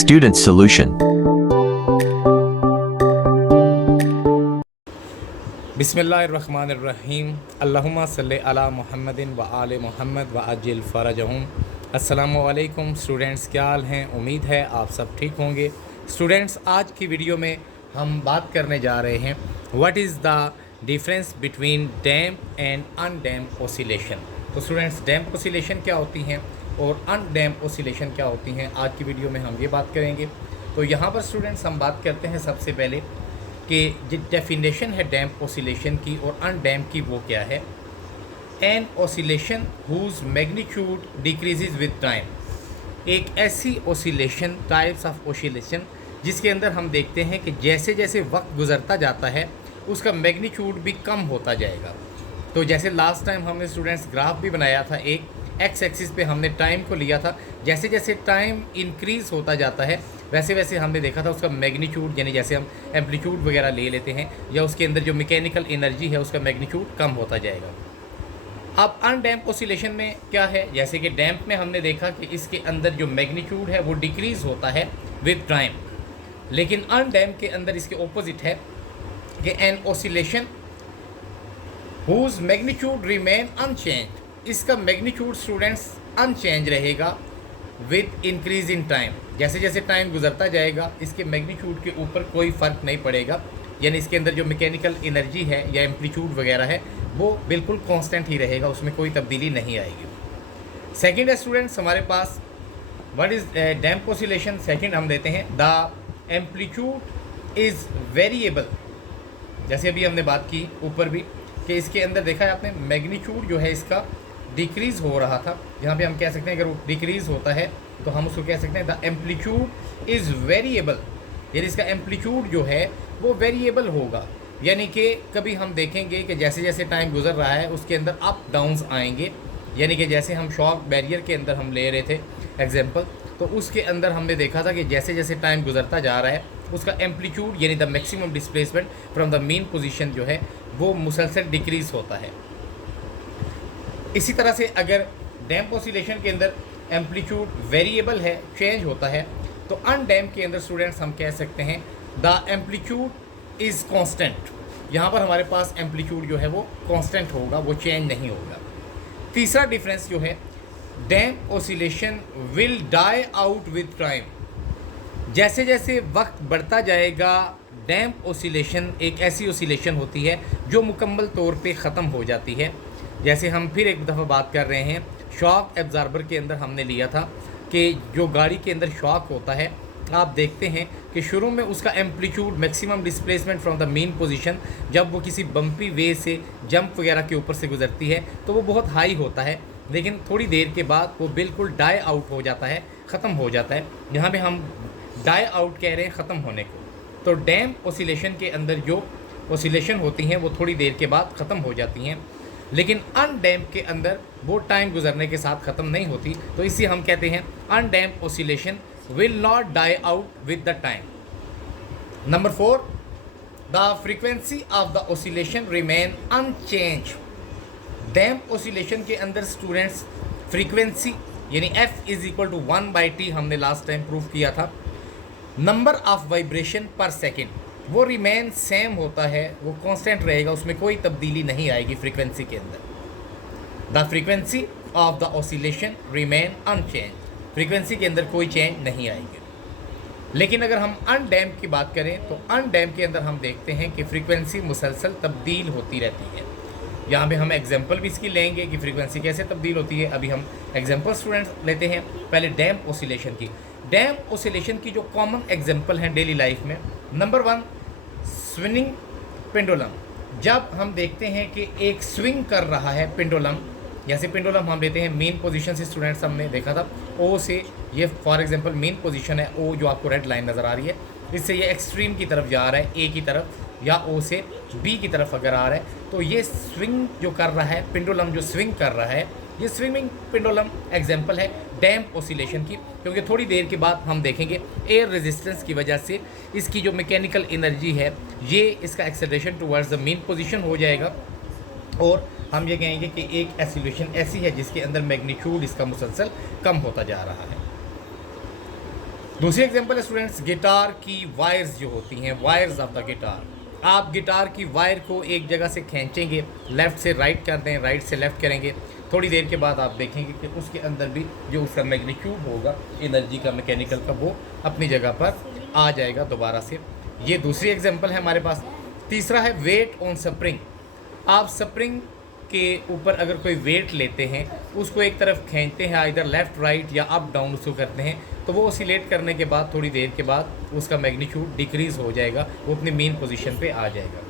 Student solution. बिस्मिल्लाहिर्रहमानिर्रहीम अल्लाहुम्मा सल्ली अला मुहम्मदिन व आले मुहम्मद व अज्जिल फ़रजहुम। अस्सलामु अलैकुम स्टूडेंट्स, क्या हाल हैं? उम्मीद है आप सब ठीक होंगे। स्टूडेंट्स, आज की वीडियो में हम बात करने जा रहे हैं what is the difference between damp and undamp oscillation. तो स्टूडेंट्स, डैम्प ओसिलेशन क्या होती हैं और अनडैम्प ओसिलेशन क्या होती हैं, आज की वीडियो में हम ये बात करेंगे। तो यहाँ पर स्टूडेंट्स हम बात करते हैं सबसे पहले कि जो डेफिनेशन है डैम्प ओसिलेशन की और अनडैम्प की, वो क्या है। An oscillation whose magnitude decreases with time. एक ऐसी ओसिलेशन, टाइप्स ऑफ ओसिलेशन, जिसके अंदर हम देखते हैं कि जैसे जैसे वक्त गुजरता जाता है उसका मैग्नीट्यूड भी कम होता जाएगा। तो जैसे लास्ट टाइम हमने स्टूडेंट्स ग्राफ भी बनाया था, एक एक्स एक्सिस पे हमने टाइम को लिया था। जैसे जैसे टाइम इंक्रीज़ होता जाता है वैसे वैसे हमने देखा था उसका मैग्नीट्यूड, यानी जैसे हम एम्पलीट्यूड वगैरह ले लेते हैं या उसके अंदर जो मैकेनिकल एनर्जी है उसका मैग्नीट्यूड कम होता जाएगा। अब अनडैम्प ओसिलेशन में क्या है, जैसे कि डैम्प में हमने देखा कि इसके अंदर जो मैग्नीट्यूड है वो डिक्रीज़ होता है विद टाइम, लेकिन अनडैम्प के अंदर इसके ऑपोजिट है कि an oscillation whose magnitude remain unchange. इसका मैग्नीट्यूड स्टूडेंट्स अनचेंज रहेगा विद इंक्रीज इन टाइम। जैसे जैसे टाइम गुजरता जाएगा इसके मैग्नीट्यूड के ऊपर कोई फ़र्क नहीं पड़ेगा, यानी इसके अंदर जो मैकेनिकल एनर्जी है या एम्पलीट्यूड वगैरह है वो बिल्कुल कांस्टेंट ही रहेगा, उसमें कोई तब्दीली नहीं आएगी। सेकंड है स्टूडेंट्स हमारे पास what is damp oscillation. Second हम देते हैं द एम्पलीट्यूड इज़ वेरिएबल। जैसे अभी हमने बात की ऊपर भी कि इसके अंदर देखा है आपने, मैग्नीट्यूड जो है इसका डिक्रीज़ हो रहा था। यहाँ पे हम कह सकते हैं अगर वो डिक्रीज़ होता है तो हम उसको कह सकते हैं द एम्पलीट्यूड इज़ वेरिएबल, यानी इसका एम्पलीट्यूड जो है वो वेरिएबल होगा। यानी कि कभी हम देखेंगे कि जैसे जैसे टाइम गुजर रहा है उसके अंदर अप डाउन्स आएंगे, यानी कि जैसे हम शॉक बैरियर के अंदर हम ले रहे थे एग्जाम्पल, तो उसके अंदर हमने देखा था कि जैसे जैसे टाइम गुजरता जा रहा है उसका एम्पलीट्यूड यानी the maximum displacement from the main position जो है वो मुसलसल डिक्रीज़ होता है। इसी तरह से अगर डैम्प ओसिलेशन के अंदर एम्पलीट्यूड वेरिएबल है, चेंज होता है, तो अनडैम्प के अंदर स्टूडेंट्स हम कह सकते हैं द एम्पलीट्यूड इज़ कांस्टेंट। यहाँ पर हमारे पास एम्पलीट्यूड जो है वो कांस्टेंट होगा, वो चेंज नहीं होगा। तीसरा डिफरेंस जो है, damp oscillation will die out with time. जैसे जैसे वक्त बढ़ता जाएगा डैम्प ओसिलेशन एक ऐसी ओसिलेशन होती है जो मुकम्मल तौर पे ख़त्म हो जाती है। जैसे हम फिर एक दफ़ा बात कर रहे हैं, शॉक एब्ज़ॉर्बर के अंदर हमने लिया था कि जो गाड़ी के अंदर शॉक होता है, आप देखते हैं कि शुरू में उसका amplitude maximum displacement from the main position, जब वो किसी बम्पी वे से जंप वगैरह के ऊपर से गुजरती है तो वो बहुत हाई होता है, लेकिन थोड़ी देर के बाद वो बिल्कुल डाई आउट हो जाता है, ख़त्म हो जाता है। यहाँ पे हम डाई आउट कह रहे हैं ख़त्म होने को। तो डैम्प ओसिलेशन के अंदर जो ओसिलेशन होती हैं वो थोड़ी देर के बाद ख़त्म हो जाती हैं, लेकिन अनडैम्प के अंदर वो टाइम गुजरने के साथ ख़त्म नहीं होती। तो इसे हम कहते हैं undamp oscillation will not die out with the time. Number 4, the frequency of the oscillation remain unchange. Damp oscillation के अंदर स्टूडेंट्स फ्रीक्वेंसी यानी F is equal to 1/T हमने लास्ट टाइम प्रूव किया था। Number of vibration per second वो remain same होता है, वो कांस्टेंट रहेगा, उसमें कोई तब्दीली नहीं आएगी फ्रीक्वेंसी के अंदर। The frequency of the oscillation remain unchange, frequency के अंदर कोई चेंज नहीं आएगी। लेकिन अगर हम अनडैम्प की बात करें तो अनडैम्प के अंदर हम देखते हैं कि फ्रीक्वेंसी मुसलसल तब्दील होती रहती है। यहाँ पे हम एग्जाम्पल भी इसकी लेंगे कि फ्रीक्वेंसी कैसे तब्दील होती है। अभी हम एग्जाम्पल स्टूडेंट्स लेते हैं पहले डैम्प ओसिलेशन की। डैम्प ओसिलेशन की जो कॉमन एग्जाम्पल हैं डेली लाइफ में, नंबर 1 स्विंगिंग पेंडुलम। जब हम देखते हैं कि एक स्विंग कर रहा है पेंडुलम, जैसे पेंडुलम हम लेते हैं मेन पोजीशन से, स्टूडेंट्स हमने देखा था ओ से, ये फॉर एग्जांपल मेन पोजीशन है ओ जो आपको रेड लाइन नज़र आ रही है, इससे ये एक्सट्रीम की तरफ जा रहा है ए की तरफ, या ओ से बी की तरफ अगर आ रहा है तो ये स्विंग जो कर रहा है पेंडुलम, जो स्विंग कर रहा है, ये स्विंगिंग पेंडुलम एग्जाम्पल है डैम्प ओसिलेशन की। क्योंकि थोड़ी देर के बाद हम देखेंगे एयर रेजिस्टेंस की वजह से इसकी जो मैकेनिकल एनर्जी है ये इसका acceleration towards the main position हो जाएगा, और हम ये कहेंगे कि एक एसिलेशन ऐसी है जिसके अंदर मैग्नीट्यूड इसका मुसलसल कम होता जा रहा है। दूसरी एग्जांपल है स्टूडेंट्स गिटार की वायर्स जो होती हैं, वायर्स ऑफ द गिटार। आप गिटार की वायर को एक जगह से खींचेंगे, लेफ़्ट से राइट करते हैं, राइट से लेफ़्ट करेंगे, थोड़ी देर के बाद आप देखेंगे कि उसके अंदर भी जो उसका मैग्नीट्यूड होगा एनर्जी का, मैकेनिकल का, वो अपनी जगह पर आ जाएगा दोबारा से। ये दूसरी एग्जांपल है हमारे पास। तीसरा है वेट ऑन स्प्रिंग। आप स्प्रिंग के ऊपर अगर कोई वेट लेते हैं, उसको एक तरफ खींचते हैं, इधर लेफ़्ट राइट या अप डाउन उसको करते हैं, तो वो ऑसिलेट करने के बाद थोड़ी देर के बाद उसका मैग्नीट्यूड डिक्रीज़ हो जाएगा, वो अपनी मेन पोजीशन पे आ जाएगा।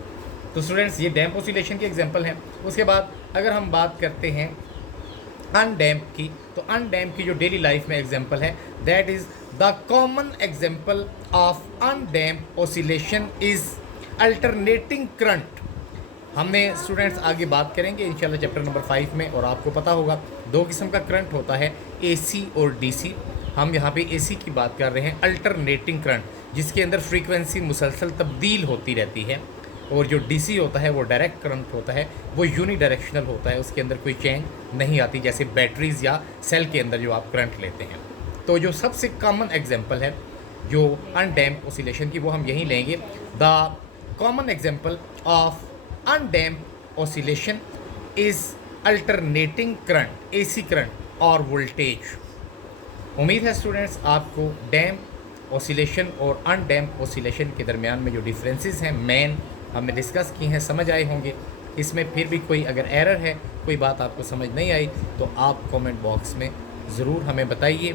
तो स्टूडेंट्स ये डैम्प ऑसिलेशन के एग्जांपल हैं। उसके बाद अगर हम बात करते हैं अनडैम्प की, तो अनडैम्प की जो डेली लाइफ में एग्जांपल है, that is the common example of undamp oscillation is alternating current. हमने स्टूडेंट्स आगे बात करेंगे इंशाल्लाह चैप्टर नंबर 5 में, और आपको पता होगा 2 किस्म का करंट होता है, एसी और डीसी। हम यहाँ पे एसी की बात कर रहे हैं, अल्टरनेटिंग करंट, जिसके अंदर फ्रीक्वेंसी मुसलसल तब्दील होती रहती है। और जो डीसी होता है वो डायरेक्ट करंट होता है, वो यूनी डायरेक्शनल होता है, उसके अंदर कोई चेंज नहीं आती, जैसे बैटरीज़ या सेल के अंदर जो आप करंट लेते हैं। तो जो सबसे कॉमन एग्जांपल है जो अनडैम्प ऑसिलेशन की, वो हम यहीं लेंगे। The common example of undamp oscillation is alternating current, AC current और वोल्टेज। उम्मीद है स्टूडेंट्स आपको डैम्प ऑसिलेशन और अनडैम्प ऑसिलेशन के दरमियान में जो डिफरेंसेस हैं मेन हमने डिस्कस की हैं, समझ आए होंगे। इसमें फिर भी कोई अगर एरर है, कोई बात आपको समझ नहीं आई, तो आप कमेंट बॉक्स में ज़रूर हमें बताइए।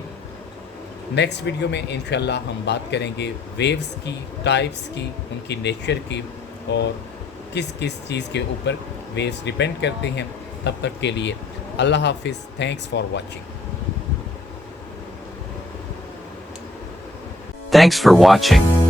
नेक्स्ट वीडियो में इंशाल्लाह हम बात करेंगे वेव्स की, टाइप्स की, उनकी नेचर की, और किस किस चीज़ के ऊपर वेव्स डिपेंड करते हैं। तब तक के लिए अल्लाह हाफिज़, thanks for watching. Thanks for watching.